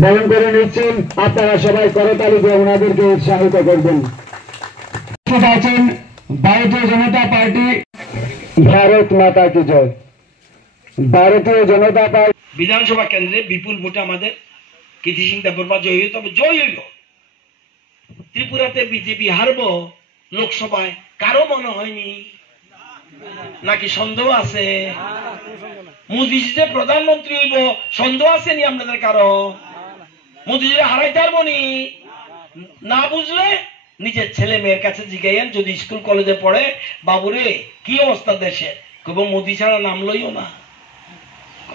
বরণ করে নিচ্ছেন। আপনারা সবাই করতালি দিয়ে ওনাদেরকে উৎসাহিত করবেন। আছেন ভারতীয় জনতা পার্টি। ভারত মাতা কি জয়। ভারতীয় জনতা পার্টি বিধানসভা কেন্দ্রে বিপুল ভোটে আমাদের কীর্তি সিং দেববর্মা জয়ী হইল, তবে জয় হইল। ত্রিপুরাতে বিজেপি হারব লোকসভায় কারো মনে হয়নি, নাকি সন্দেহ আছে? মোদীজি যে প্রধানমন্ত্রী হইব সন্দেহ আছে নি আপনাদের কারো? মোদীজি হারাইতে পারবো নি? না বুঝলে নিজের ছেলে মেয়ের কাছে জিজ্ঞাইন, যদি স্কুল কলেজে পড়ে, বাবুরে কি অবস্থা দেশের, কেবল মোদী ছাড়া নাম লইও না।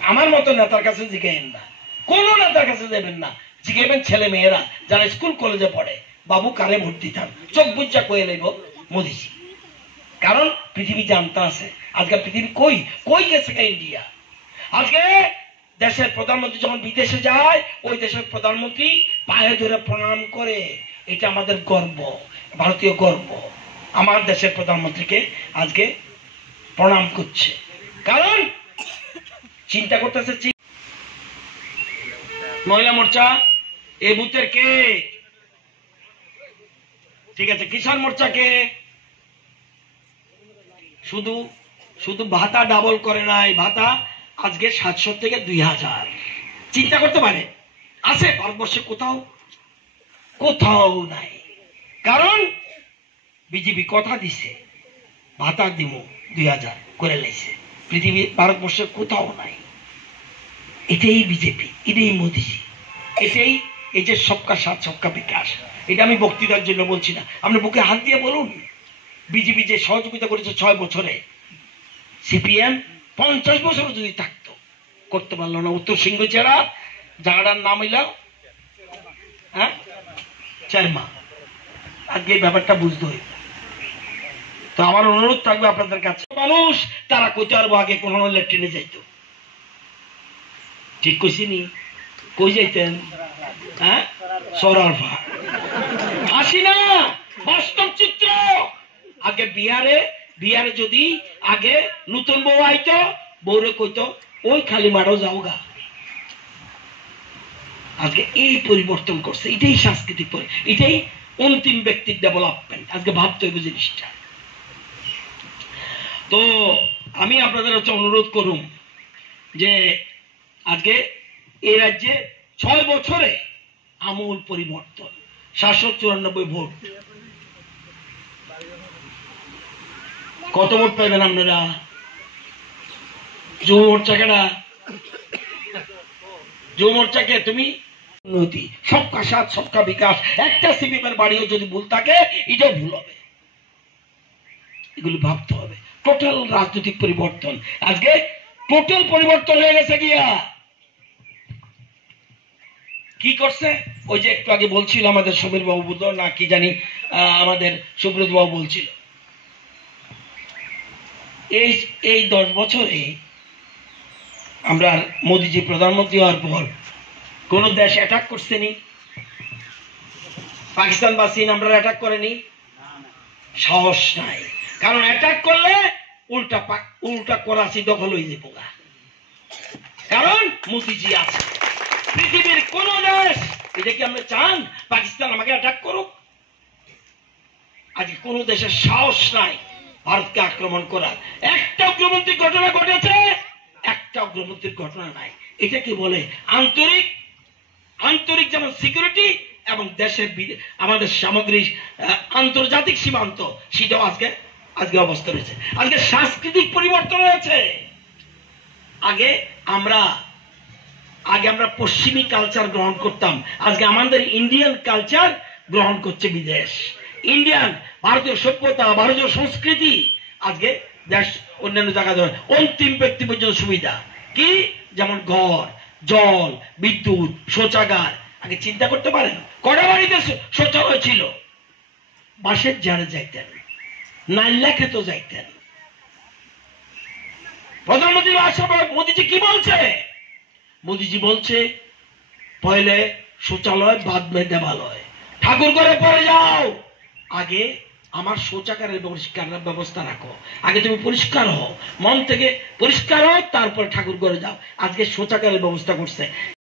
আমার মতো নেতার কাছে জিজ্ঞাইন না, কোন নেতার কাছে যাবেন না, জিজ্ঞাইবেন ছেলে মেয়েরা যারা স্কুল কলেজে পড়ে, বাবু কারে ভোট দিতাম, চোখ বুঝা কয়ে লইব মোদীজি। কারণ পৃথিবী জানতে আছে আজকে পৃথিবী কই কই গেছে ইন্ডিয়া। আজকে দেশের প্রধানমন্ত্রী যখন বিদেশে যায়, ওই দেশের প্রধানমন্ত্রী পায়ে ধরে প্রণাম করে, এটা আমাদের গর্ব, ভারতীয় গর্ব। আমার দেশের প্রধানমন্ত্রীকে আজকে প্রণাম করছে, কারণ চিন্তা করতেছে মহিলা মোর্চা এ বুথের কে, ঠিক আছে, কিষাণ মোর্চা কে, শুধু শুধু ভাতা ডাবল করে নাই, ভাতা আজকে 700 থেকে 2000। চিন্তা করতে পারে আছে ভারতবর্ষে কোথাও কোথাও নাই। কারণ বিজেপি কথা দিছে ভাতা দিব 2000 করে লাইছে, পৃথিবী ভারতবর্ষে কোথাও নাই। এটাই বিজেপি, এটাই মোদীজি, এটাই এই যে সবকা সাথ সবকা বিকাশ। এটা আমি বক্তৃতার জন্য বলছি না, আপনি বুকে হাত দিয়ে বলুন। বিজেপি যে সহযোগিতা করেছে 6 বছরে, সিপিএম 50 বছর যদি থাকতো করতে পারলো না। উত্তর সিংহচেরা জায়গাটার নাম হইল চারমা, আজকে এই ব্যাপারটা বুঝতে হইব। তো আমার অনুরোধ থাকবে আপনাদের কাছে, মানুষ তারা কইতে পারবো আগে কোন ল্যাট্রিনে যাইত, ঠিক কইছি নি? কই যাইতেন? সরারফা হাসি না, বাস্তব চিত্র। আগে বিহারে যদি আগে নতুন বউ আইতো, বউরে কইতো ওই খালি মারো যাও গা। আজকে এই পরিবর্তন করছে, এটাই সাংস্কৃতিক, এটাই অন্তিম ব্যক্তির ডেভেলপমেন্ট। আজকে ভাবতে হইব জিনিসটা। তো আমি আপনাদের হচ্ছে অনুরোধ করুন যে আজকে এই রাজ্যে 6 বছরে আমূল পরিবর্তন, 794 ভোট। কত ভোট পাইবেন আপনারা? যুব মোর্চাকেরা, যুব মোর্চাকে তুমি উন্নতি, সবকা সাথ সবকা বিকাশ, একটা সিপিএমের বাড়িও যদি ভুল থাকে এটাও ভুল হবে। এগুলো ভাবতে হবে। টোটাল রাজনৈতিক পরিবর্তন, আজকে টোটাল পরিবর্তন হয়ে গেছে গিয়া। কি করছে? ওই যে একটু আগে বলছিল আমাদের সমীর বাবু না কি জানি, আমাদের সুব্রত বাবু বলছিল, এই 10 বছরে আমরা মোদীজি প্রধানমন্ত্রী হওয়ার পর কোন দেশ অ্যাটাক করছে নি? পাকিস্তান বা চীন আমরা অ্যাটাক করেনি, সাহস নাই। কারণ অ্যাটাক করলে উল্টা করাচি দখল হয়ে যাবো, কারণ মোদীজি আছে। পৃথিবীর কোন দেশ, এটা কি আমরা চান পাকিস্তান আমাকে অ্যাটাক করুক? আজকে কোন দেশের সাহস নাই ভারতকে আক্রমণ করার। একটা অগ্রগতির ঘটনা ঘটেছে, একটা অগ্রগতির ঘটনা নাই। এটা কি বলে আন্তরিক যেমন সিকিউরিটি এবং দেশের আমাদের সামগ্রিক আন্তর্জাতিক সীমান্ত, সেটাও আজকে অবস্থা রয়েছে। আজকে সাংস্কৃতিক পরিবর্তন হয়েছে। আগে আমরা পশ্চিমী কালচার গ্রহণ করতাম, আজকে আমাদের ইন্ডিয়ান কালচার গ্রহণ করছে বিদেশ। ইন্ডিয়ান ভারতীয় সভ্যতা, ভারতীয় সংস্কৃতি আজকে দেশ অন্যান্য জায়গায় অন্তিম ব্যক্তি পর্যন্ত সুবিধা কি, যেমন ঘর, জল, বিদ্যুৎ, শৌচাগার। আগে চিন্তা করতে পারেন কটা বাড়িতে শৌচালয় ছিল? বাসের জারে যাইতেন, নাইল্লা খেত যাইতেন। প্রধানমন্ত্রী আসার পর মোদীজি কি বলছে? মোদীজি বলছে পয়লে শৌচালয়, বাদ মে দেবালয়, ঠাকুর ঘরে পরে যাও। আগে আমার শৌচাগারের ব্যবস্থা রাখো, আগে তুমি পরিষ্কার হও, মন থেকে পরিষ্কার হও, তারপর ঠাকুর ঘরে যাও। আজকে শৌচাগারের ব্যবস্থা করছে।